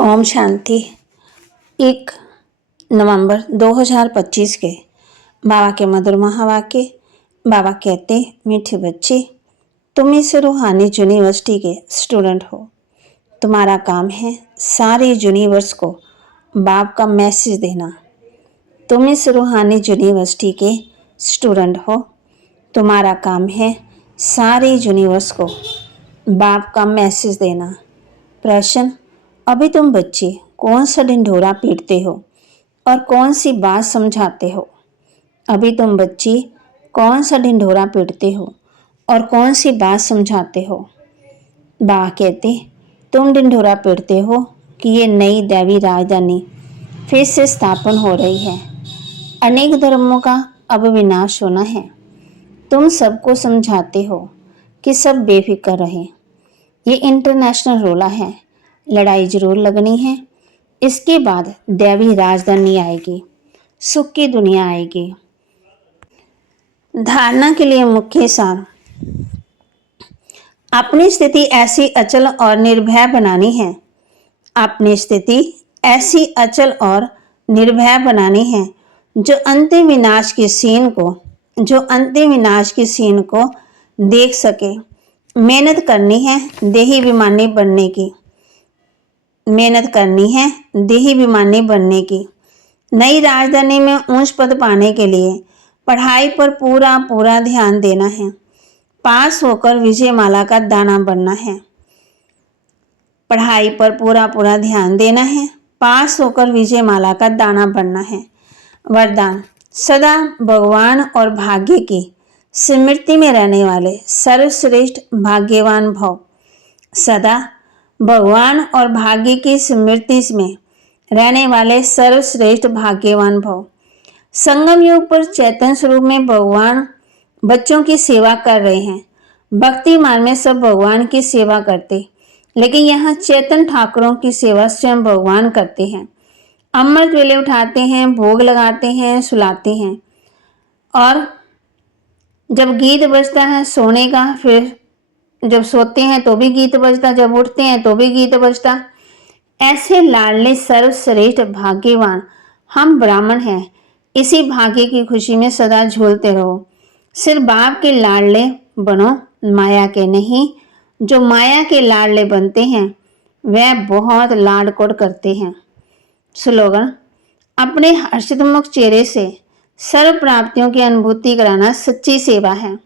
ओम शांति। 1 नवंबर 2025 के बाबा के मधुर महावाक्य। बाबा कहते, मीठे बच्चे, तुम इस रूहानी यूनिवर्सिटी के स्टूडेंट हो। तुम्हारा काम है सारी यूनिवर्स को बाप का मैसेज देना। तुम इस रूहानी यूनिवर्सिटी के स्टूडेंट हो। तुम्हारा काम है सारी यूनिवर्स को बाप का मैसेज देना। प्रश्न, अभी तुम बच्चे कौन सा ढिंढोरा पीटते हो और कौन सी बात समझाते हो? अभी तुम बच्चे कौन सा ढिंढोरा पीटते हो और कौन सी बात समझाते हो? बाबा कहते, तुम ढिंढोरा पीटते हो कि ये नई दैवी राजधानी फिर से स्थापन हो रही है। अनेक धर्मों का अब विनाश होना है। तुम सबको समझाते हो कि सब बेफिक्र रहें। ये इंटरनेशनल रोला है। लड़ाई जरूर लगनी है। इसके बाद दैवी राजधानी आएगी, सुख की दुनिया आएगी। धारणा के लिए मुख्य सार, अपनी स्थिति ऐसी अचल और निर्भय बनानी है। अपनी स्थिति ऐसी अचल और निर्भय बनानी है जो अंतिम विनाश की सीन को देख सके। मेहनत करनी है देही विमानी बनने की। नई राजधानी में ऊंच पद पाने के लिए पढ़ाई पर पूरा ध्यान देना है। पास होकर विजयमाला का दाना बनना है। पढ़ाई पर पूरा ध्यान देना है। पास होकर विजयमाला का दाना बनना है। वरदान, सदा भगवान और भाग्य की स्मृति में रहने वाले सर्वश्रेष्ठ भाग्यवान भव। सदा भगवान और भाग्य की स्मृति में रहने वाले सर्वश्रेष्ठ भाग्यवान भव। संगम युग पर चैतन्य स्वरूप में भगवान बच्चों की सेवा कर रहे हैं। भक्ति मार्ग में सब भगवान की सेवा करते, लेकिन यहाँ चैतन्य ठाकुरों की सेवा स्वयं भगवान करते हैं। अमृत वेले उठाते हैं, भोग लगाते हैं, सुलाते हैं। और जब गीत बजता है सोने का, फिर जब सोते हैं तो भी गीत बजता, जब उठते हैं तो भी गीत बजता। ऐसे लाडले सर्वश्रेष्ठ भाग्यवान हम ब्राह्मण हैं। इसी भाग्य की खुशी में सदा झूलते रहो। सिर्फ बाप के लाडले बनो, माया के नहीं। जो माया के लाडले बनते हैं वह बहुत लाडकोड़ करते हैं। स्लोगन, अपने हर्षित मुख चेहरे से सर्व प्राप्तियों की अनुभूति कराना सच्ची सेवा है।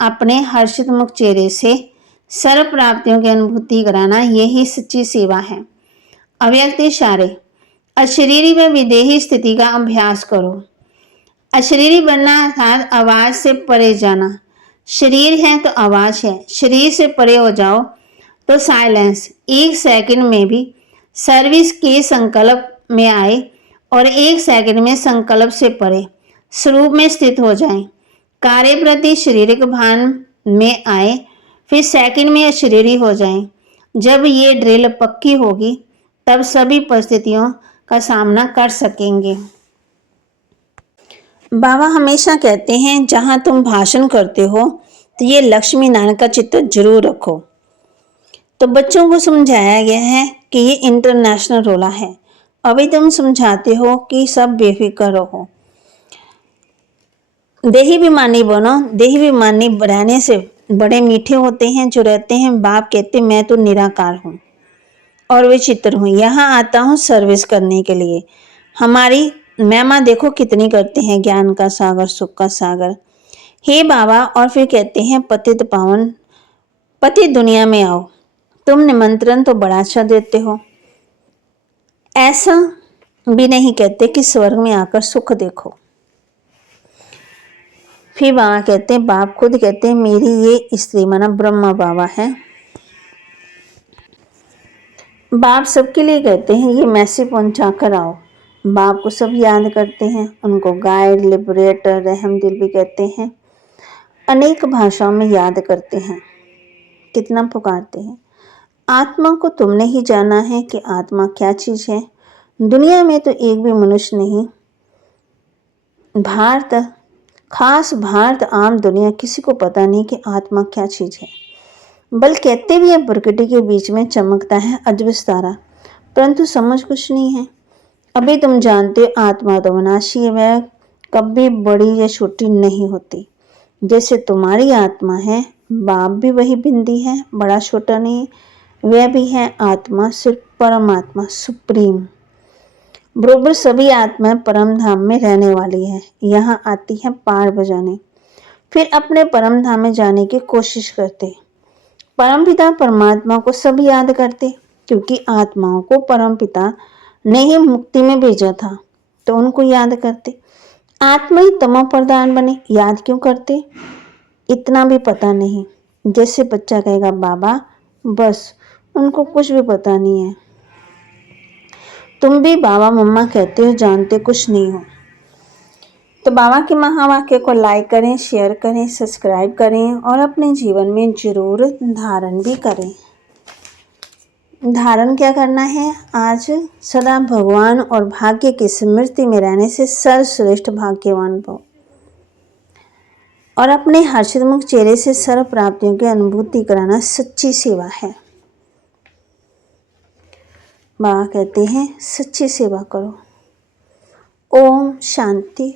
अपने हर्षित मुख चेहरे से सर्व प्राप्तियों की अनुभूति कराना यही सच्ची सेवा है। अव्यक्त इशारे, अशरीरी व विदेही स्थिति का अभ्यास करो। अशरीरी बनना अर्थात आवाज से परे जाना। शरीर है तो आवाज है। शरीर से परे हो जाओ तो साइलेंस। 1 सेकंड में भी सर्विस के संकल्प में आए और 1 सेकंड में संकल्प से परे स्वरूप में स्थित हो जाएं। कार्य प्रति शारीरिक भान में आए, फिर सेकंड में अशरीरी हो जाएं। जब ये ड्रिल पक्की होगी तब सभी परिस्थितियों का सामना कर सकेंगे। बाबा हमेशा कहते हैं, जहां तुम भाषण करते हो तो ये लक्ष्मी नारायण का चित्र जरूर रखो। तो बच्चों को समझाया गया है कि ये इंटरनेशनल रोला है। अभी तुम समझाते हो कि सब बेफिक्र रहो, देही विमानी बनो। देही विमानी रहने से बड़े मीठे होते हैं जो रहते हैं। बाप कहते, मैं तो निराकार हूँ और विचित्र हूँ। यहाँ आता हूँ सर्विस करने के लिए। हमारी महिमा देखो कितनी करते हैं, ज्ञान का सागर, सुख का सागर। हे बाबा, और फिर कहते हैं, पतित पावन पति दुनिया में आओ। तुम निमंत्रण तो बड़ा अच्छा देते हो। ऐसा भी नहीं कहते कि स्वर्ग में आकर सुख देखो। फिर बाबा कहते हैं, बाप खुद कहते हैं, मेरी ये स्त्री माना ब्रह्मा बाबा है। बाप सबके लिए कहते हैं, ये मैसेज पहुंचा कर आओ। बाप को सब याद करते हैं। उनको गाइड, लिबरेटर, रहम दिल भी कहते हैं। अनेक भाषाओं में याद करते हैं। कितना पुकारते हैं। आत्मा को तुमने ही जाना है कि आत्मा क्या चीज है। दुनिया में तो एक भी मनुष्य नहीं। भारत आम दुनिया किसी को पता नहीं कि आत्मा क्या चीज है। बल कहते भी है, प्रकृति के बीच में चमकता है अजब तारा। परंतु समझ कुछ नहीं है। अभी तुम जानते हो आत्मा तो विनाशी है, वह कभी बड़ी या छोटी नहीं होती। जैसे तुम्हारी आत्मा है, बाप भी वही बिंदी है, बड़ा छोटा नहीं, वह भी है आत्मा, सिर्फ परमात्मा सुप्रीम। बरोबर सभी आत्माएं परम धाम में रहने वाली है, यहाँ आती है पार बजाने, फिर अपने परम धाम में जाने की कोशिश करते। परम पिता परमात्मा को सब याद करते, क्योंकि आत्माओं को परम पिता ने ही मुक्ति में भेजा था, तो उनको याद करते। आत्मा ही तमो प्रधान बने, याद क्यों करते इतना भी पता नहीं। जैसे बच्चा कहेगा बाबा, बस उनको कुछ भी पता नहीं है। तुम भी बाबा मम्मा कहते हो, जानते कुछ नहीं हो। तो बाबा के महावाक्य को लाइक करें, शेयर करें, सब्सक्राइब करें और अपने जीवन में जरूर धारण भी करें। धारण क्या करना है? आज सदा भगवान और भाग्य की स्मृति में रहने से सर्वश्रेष्ठ भाग्यवान भव और अपने हर्षितमुख चेहरे से सर्व प्राप्तियों की अनुभूति कराना सच्ची सेवा है। बाबा कहते हैं सच्ची सेवा करो। ओम शांति।